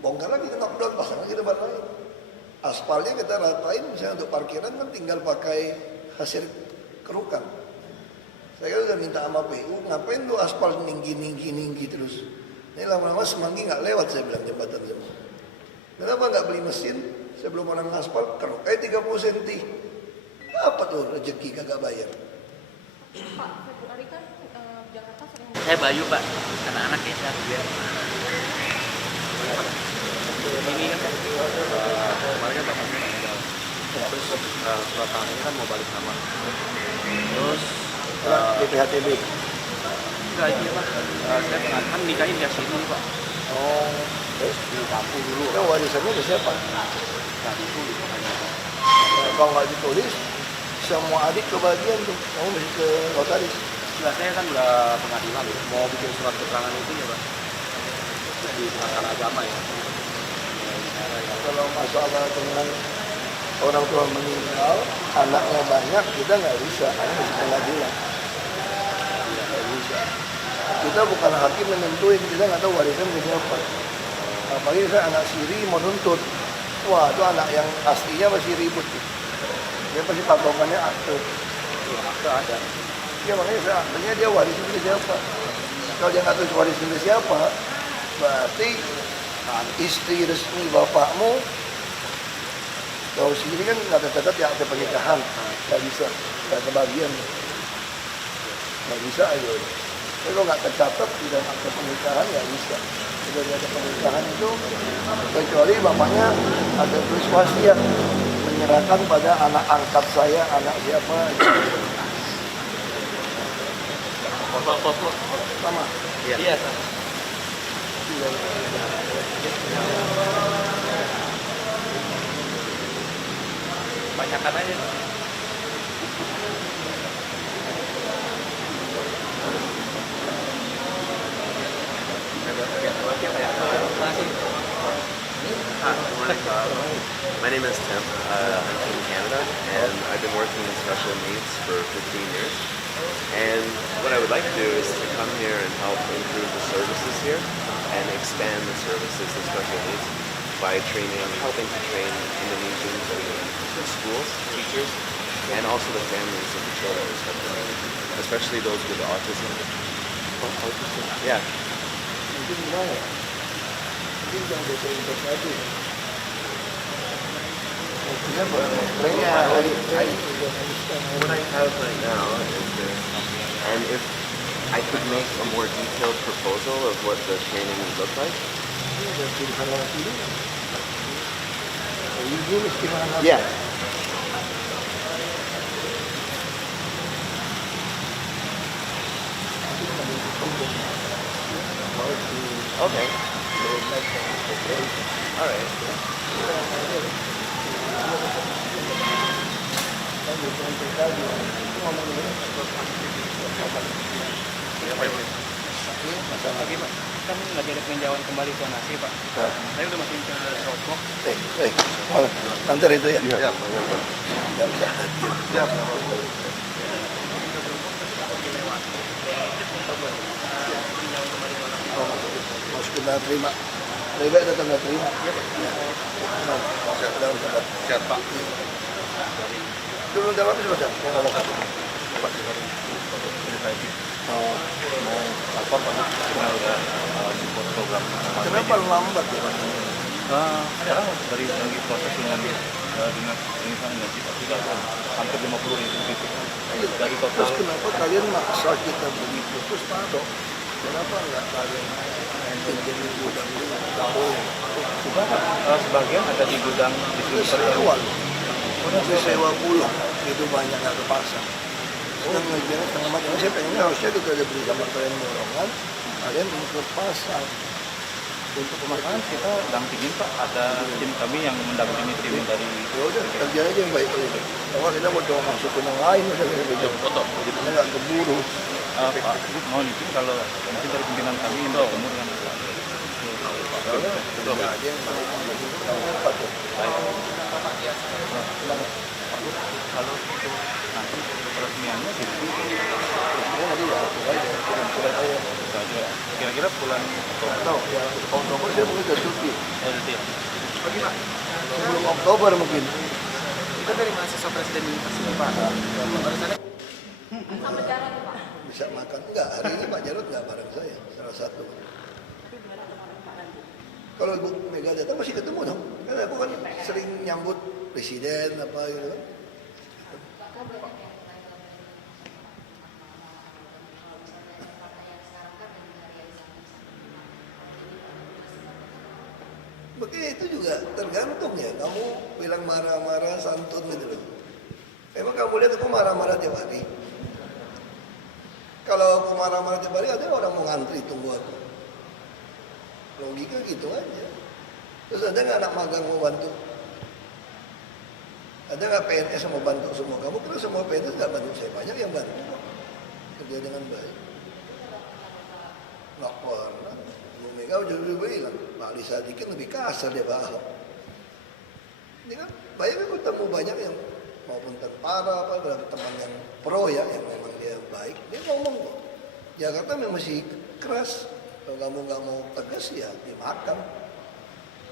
Bongkar lagi ke knockdown, pasang lagi tempat lain. Aspalnya kita ratain, misalnya untuk parkiran kan tinggal pakai hasil kerukan. Saya udah minta sama PU, ngapain tuh aspal tinggi terus? Ini lama-lama Semanggi nggak lewat, saya bilang jembatan semua. Kenapa nggak beli mesin sebelum orang ngaspal, keruk 30 cm. Apa tuh rezeki kagak bayar? Pak, Februari kan Jakarta sering Saya Bayu Pak, anak-anaknya saya juga. Ini kan Kemarin kan Bapak meninggal. Terus surat tangan ini kan mau balik nama. Terus BPHTB. enggak ini Pak, saya kan nikahin di sini Pak. Oh, Terus di kampung dulu. itu warisannya ke siapa? Nah itu hanya Kalau nggak ditulis, semua adik kebagian tuh. Kamu mesti ke notaris. Enggak, saya kan udah pengadilan mau bikin surat keterangan itu ya Pak. Di pengadilan agama ya. Kalau masalah dengan orang tua meninggal, anaknya banyak, kita nggak bisa. Hanya mesti pengadilan. Nggak bisa. Kita bukan hakim menentuin, kita nggak tahu warisan ke siapa. Apalagi saya anak siri mau nuntut. Wah, itu anak yang aslinya masih ribut. Dia pasti patokannya akte. Iya, akte ada. Ya makanya saya akhirnya dia warisin ke siapa. Kalau dia nggak tahu warisin ke siapa, berarti istri resmi bapakmu, kalau sendiri kan nggak tercatat ya akte pernikahan, nggak bisa, nggak kebagian, nggak bisa aja. Tapi kalau nggak tercatat di dalam akte pernikahan ya bisa. Kalau di akte pernikahan itu kecuali bapaknya ada tulis wasiat menyerahkan pada anak angkat saya, anak siapa. Foto. Sama. Iya. Banyakan aja. My name is Tim. I'm from Canada, and I've been working in special needs for 15 years. And what I would like to do is to come here and help improve the services here and expand the services in special needs by helping to train Indonesians in schools, teachers, and also the families of the children, especially those with autism. Yeah. Mungkin gimana? Mungkin jangan dekat lagi. What I have right now is this, and if I could make a more detailed proposal of what the training would look like. Yeah. Okay. All right. Pagi Pak, kan lagi ada peninjauan kembali zonasi Pak. Saya udah masukin ke Dropbox. Nanti itu ya. Iya. Siap. Masukin tanda terima. Lebih baik datang tanda terima. Siap Pak. Dulu dalam apa sudah? mau lapor Pak, kita udah support program. Kenapa lambat ya Pak? Sekarang dari lagi proses dengan pengisahan gaji Pak, sudah hampir 50.000 gitu. Dari total. Terus kenapa kalian maksa kita begitu? Terus Pak Dok, kenapa nggak kalian pinjam di gudang dulu? Nggak boleh. Sudah sebagian ada di gudang Terus distributor. sewa. Udah sewa pulang, itu banyak nggak kepasang. Sedang ngejarnya setengah mati. Saya pengen harusnya kita ada beli sama kalian dorongan, kalian ikut pasang. Untuk pemasangan kita dampingin Pak, ada tim kami yang mendampingi tim dari. Ya udah, kerja aja yang baik aja. Kalau kita mau coba masukin yang lain, udah kita begitu. Kita nggak keburu. Pak, mohon izin kalau mungkin dari pimpinan kami ini bertemu dengan Pak. Nggak ada yang baik. Apa tuh? Kalau itu nanti peresmiannya gitu. Ya nanti ya, aku aja. Surat aja. Kira-kira bulan Tahu ya, Oktober saya mungkin udah cuti. nanti. Sebelum Oktober mungkin. Kita dari mahasiswa presiden universitas Pak. Barusan sama Jarod Pak. Bisa makan. Enggak, hari ini Pak Jarod nggak bareng saya. Salah satu. Tapi gimana kemarin Pak nanti? Kalau Ibu Mega datang masih ketemu dong. Kan aku kan sering nyambut presiden apa gitu kan. Begitu juga tergantung ya. Kamu bilang marah-marah santun gitu loh. Emang kamu lihat aku marah-marah tiap hari? Kalau aku marah-marah tiap hari ada orang mau ngantri tunggu aku. Logika gitu aja. Terus ada nggak anak magang mau bantu? Ada nggak PNS yang mau bantu semua? Kamu kira semua PNS nggak bantu saya? Banyak yang bantu kok. Kerja dengan baik. Nggak pernah. Bu Mega udah bilang, Pak Ali Sadikin lebih kasar dia Pak Ahok. Ini kan banyak kan ketemu banyak yang maupun tentara apa berarti teman yang pro ya yang memang dia baik dia ngomong kok Jakarta memang masih keras kalau kamu nggak mau tegas ya dimakan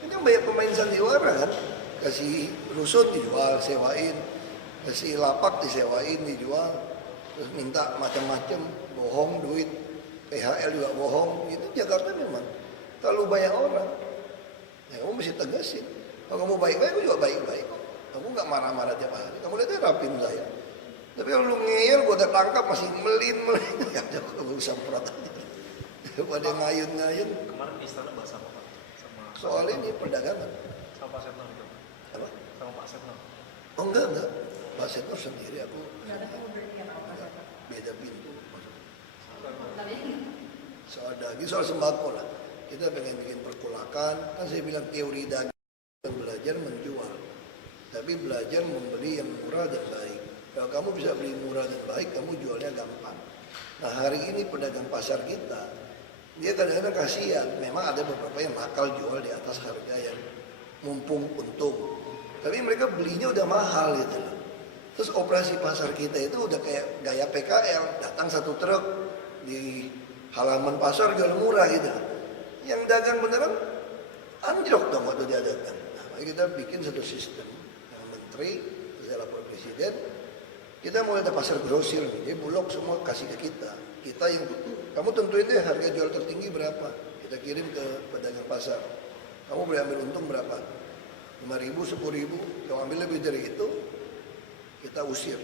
ini kan banyak pemain sandiwara kan kasih rusut dijual sewain kasih lapak disewain dijual terus minta macam-macam bohong duit PHL juga bohong itu Jakarta memang terlalu banyak orang ya kamu mesti tegasin kalau kamu baik-baik aku juga baik-baik kok. Aku nggak marah-marah tiap hari. Kamu lihat rapin saya. Tapi kalau lu ngeyel, gua udah tangkap masih melin. Ya udah gua semprot aja. Daripada ngayun-ngayun. Kemarin di istana bahas apa Pak? Sama Soal ini perdagangan. Sama Pak Setnov itu. Apa? Sama Pak Setnov. Oh enggak. Pak Setnov sendiri aku. Beda pintu. Soal daging, soal sembako lah. Kita pengen bikin perkulakan. Kan saya bilang teori daging belajar menjual. Tapi belajar membeli yang murah dan baik. Kalau kamu bisa beli murah dan baik, kamu jualnya gampang. Nah hari ini pedagang pasar kita, dia kadang-kadang kasihan. Memang ada beberapa yang nakal jual di atas harga yang mumpung untung. Tapi mereka belinya udah mahal gitu loh. Terus operasi pasar kita itu udah kayak gaya PKL. Datang satu truk di halaman pasar jual murah gitu. Yang dagang beneran anjlok dong waktu dia dagang. Nah, mari kita bikin satu sistem. Menteri, saya lapor presiden, kita mau ada pasar grosir nih, dia bulog semua kasih ke kita. Kita yang, kamu tentuin deh harga jual tertinggi berapa, kita kirim ke pedagang pasar. Kamu boleh ambil untung berapa? 5.000, 10.000, kalau ambil lebih dari itu, kita usir.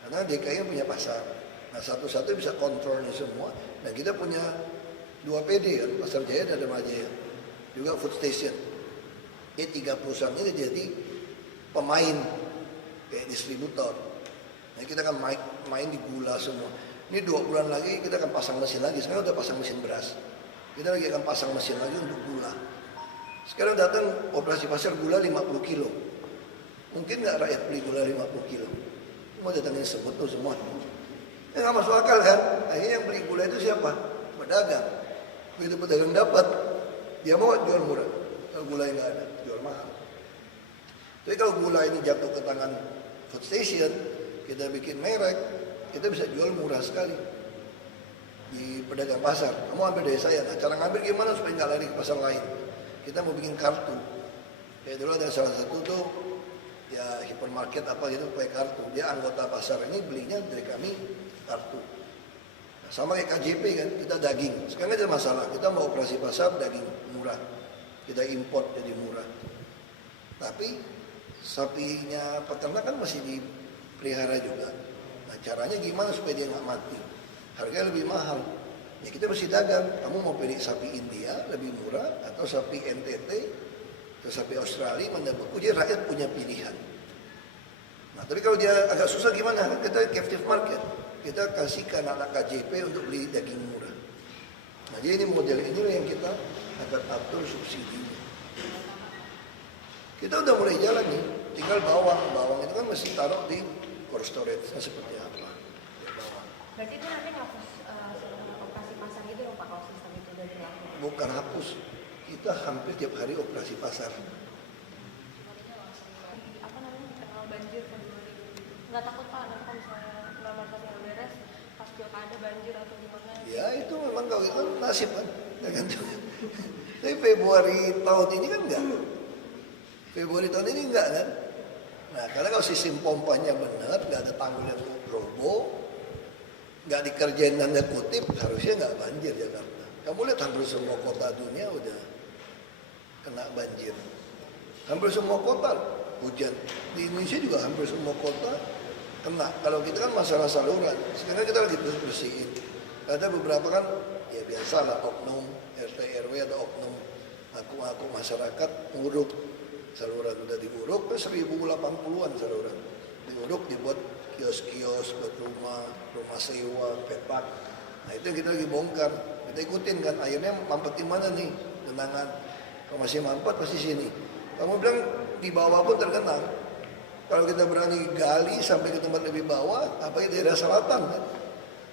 Karena DKI punya pasar. Nah satu-satu bisa kontrol ini semua. Dan kita punya 2 PD kan, Pasar Jaya dan Majaya. Juga food station. Ini 3 perusahaan ini jadi pemain kayak distributor. Nah, kita akan main di gula semua. Ini 2 bulan lagi kita akan pasang mesin lagi. Sekarang udah pasang mesin beras. Kita lagi akan pasang mesin lagi untuk gula. Sekarang datang operasi pasar gula 50 kilo. Mungkin nggak rakyat beli gula 50 kilo? Mau datangin sebut tuh semua. Ya nggak masuk akal kan? Akhirnya yang beli gula itu siapa? Pedagang. Begitu pedagang dapat, dia mau jual murah. Kalau gula yang nggak ada, jual mahal. Tapi kalau gula ini jatuh ke tangan food station, kita bikin merek, kita bisa jual murah sekali di pedagang pasar. Kamu ambil dari saya, nah, cara ngambil gimana supaya nggak lari ke pasar lain? Kita mau bikin kartu. Kayak dulu ada salah satu tuh, ya hipermarket apa gitu pakai kartu. Dia anggota pasar ini belinya dari kami kartu. Nah, sama kayak KJP kan, kita daging. Sekarang ada masalah, kita mau operasi pasar daging murah, kita import jadi murah. Tapi sapinya peternak kan masih dipelihara juga. Nah caranya gimana supaya dia nggak mati? Harganya lebih mahal. Ya kita mesti dagang. Kamu mau pilih sapi India lebih murah atau sapi NTT atau sapi Australia mana bagus? Jadi rakyat punya pilihan. Nah tapi kalau dia agak susah gimana? Kita captive market. Kita kasih ke anak-anak KJP untuk beli daging murah. Nah jadi ini model ini yang kita akan atur subsidinya. Kita udah mulai jalan nih, tinggal bawang. Bawang itu kan mesti taruh di cold storage seperti apa. Bawang. Berarti itu nanti hapus operasi pasar itu dong Pak, kalau sistem itu udah dilakukan? Bukan hapus, kita hampir tiap hari operasi pasar. Apa namanya, terkenal banjir Februari. Nggak takut Pak, nanti kalau misalnya normalisasi yang beres, pas pilkada banjir atau gimana? Ya itu memang kalau itu nasib kan. Tapi Februari tahun ini kan enggak. Februari tahun ini enggak kan? Nah, karena kalau sistem pompanya benar, nggak ada tanggul yang roboh, nggak dikerjain tanda kutip, harusnya nggak banjir Jakarta. Kamu lihat hampir semua kota dunia udah kena banjir. Hampir semua kota hujan. Di Indonesia juga hampir semua kota kena. Kalau kita kan masalah saluran. Sekarang kita lagi bersihin. Ada beberapa kan ya biasalah oknum RT RW atau oknum aku masyarakat nguruk saluran, udah diuruk 1080-an saluran. Diuruk dibuat kios-kios buat rumah sewa, petak. Nah itu kita lagi bongkar. Kita ikutin kan airnya mampet di mana nih genangan. Kalau masih mampet pasti sini. Kamu bilang di bawah pun tergenang. Kalau kita berani gali sampai ke tempat lebih bawah, apalagi daerah selatan kan.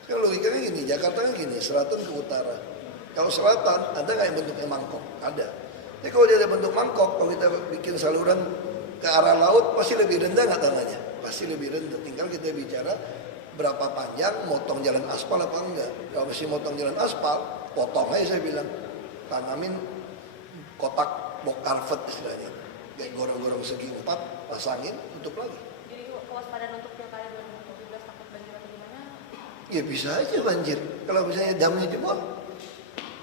Sekarang logikanya gini, Jakarta kan gini, selatan ke utara. Kalau selatan, ada nggak yang bentuknya mangkok? Ada. Jadi kalau dia ada bentuk mangkok, kalau kita bikin saluran ke arah laut, pasti lebih rendah nggak tanahnya? Pasti lebih rendah. Tinggal kita bicara berapa panjang, motong jalan aspal apa enggak. Kalau masih motong jalan aspal, potong aja saya bilang. Tanamin kotak box carpet istilahnya. Kayak gorong-gorong segi 4, pasangin, tutup lagi. Jadi kewaspadaan untuk pilkada 2017 takut banjir atau gimana? Ya bisa aja banjir. Kalau misalnya damnya jebol.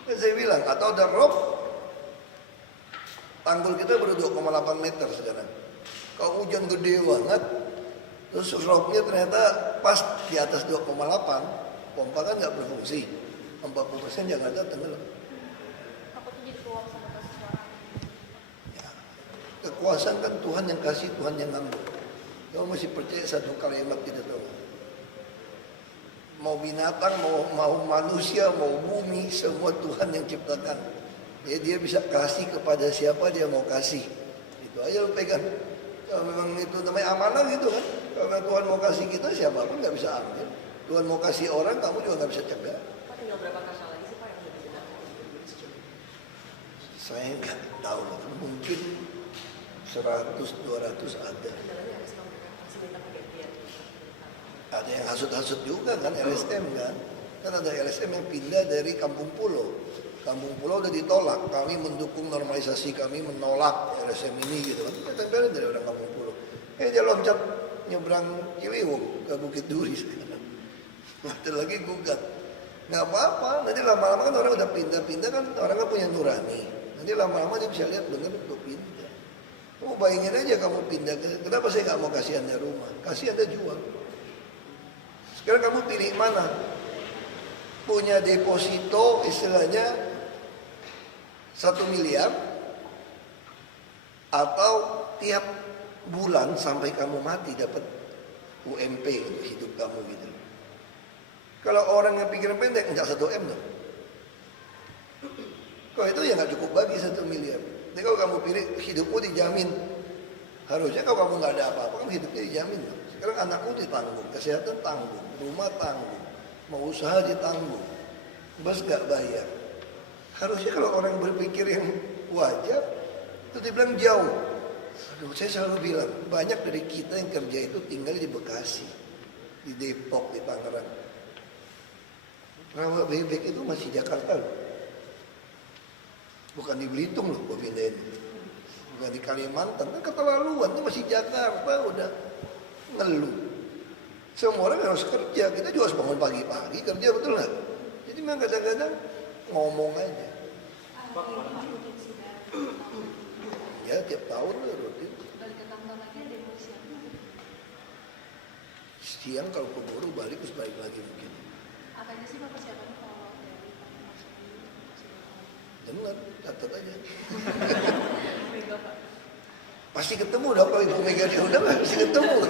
Kan saya bilang, atau ada rob. Tanggul kita baru 2,8 meter sekarang. Kalau hujan gede banget, terus robnya ternyata pas di atas 2,8, pompa kan nggak berfungsi. 40% Jakarta tenggelam. Takutnya jadi keluar sama kasus orang. Ya. Kekuasaan kan Tuhan yang kasih, Tuhan yang ngambil. Kamu masih percaya satu kalimat kita tahu. Mau binatang, mau manusia, mau bumi, semua Tuhan yang ciptakan. Ya, dia bisa kasih kepada siapa dia mau kasih. Itu aja lu pegang. Kalau memang itu namanya amanah gitu kan. Kalau Tuhan mau kasih kita, siapapun nggak bisa ambil. Tuhan mau kasih orang, kamu juga nggak bisa cegah. Pak, tinggal berapa kasa lagi sih Pak yang sudah digunakan? Saya nggak tahu, mungkin 100-200 ada. Kendalanya apa sih Pak? Masih minta pergantian. Ada yang hasut-hasut juga kan LSM kan. Kan ada LSM yang pindah dari Kampung Pulau. Kampung Pulau udah ditolak. Kami mendukung normalisasi, kami menolak LSM ini gitu kan. Kita tempelin dari orang Kampung Pulau. Dia loncat nyebrang Ciliwung ke Bukit Duri sekarang. Nanti lagi gugat. Nggak apa-apa. Nanti lama-lama kan orang udah pindah-pindah kan orang kan punya nurani. Nanti lama-lama dia bisa lihat bener untuk pindah. Kamu bayangin aja kamu pindah. Kenapa saya nggak mau kasih Anda rumah? Kasih Anda jual. Sekarang kamu pilih mana? Punya deposito istilahnya 1 miliar atau tiap bulan sampai kamu mati dapat UMP untuk hidup kamu gitu. Kalau orang yang pikiran pendek enggak 1 M dong. Kalau itu ya nggak cukup bagi 1 miliar. Jadi kalau kamu pilih hidupmu dijamin, harusnya kalau kamu nggak ada apa-apa kan hidupnya dijamin. Sekarang anakmu ditanggung, kesehatan tanggung, rumah tanggung, mau usaha ditanggung, bos nggak bayar. Harusnya kalau orang berpikir yang wajar, itu dibilang jauh. Aduh, saya selalu bilang, banyak dari kita yang kerja itu tinggal di Bekasi, di Depok, di Tangerang. Rawa bebek itu masih Jakarta loh. Bukan di Belitung loh, gue pindahin. Bukan di Kalimantan, kan keterlaluan, itu masih Jakarta, udah ngeluh. Semua orang harus kerja, kita juga harus bangun pagi-pagi, kerja betul nggak? Jadi memang kadang-kadang ngomong aja. Ya tiap tahun lah rutin. Balik ke kantor lagi ada yang siang. Siang kalau keburu balik terus balik lagi mungkin. Apa aja sih Pak persiapannya kalau dari Dengar, catat aja. Mega Pak? Pasti ketemu dah kalau Ibu Mega diundang pasti ketemu.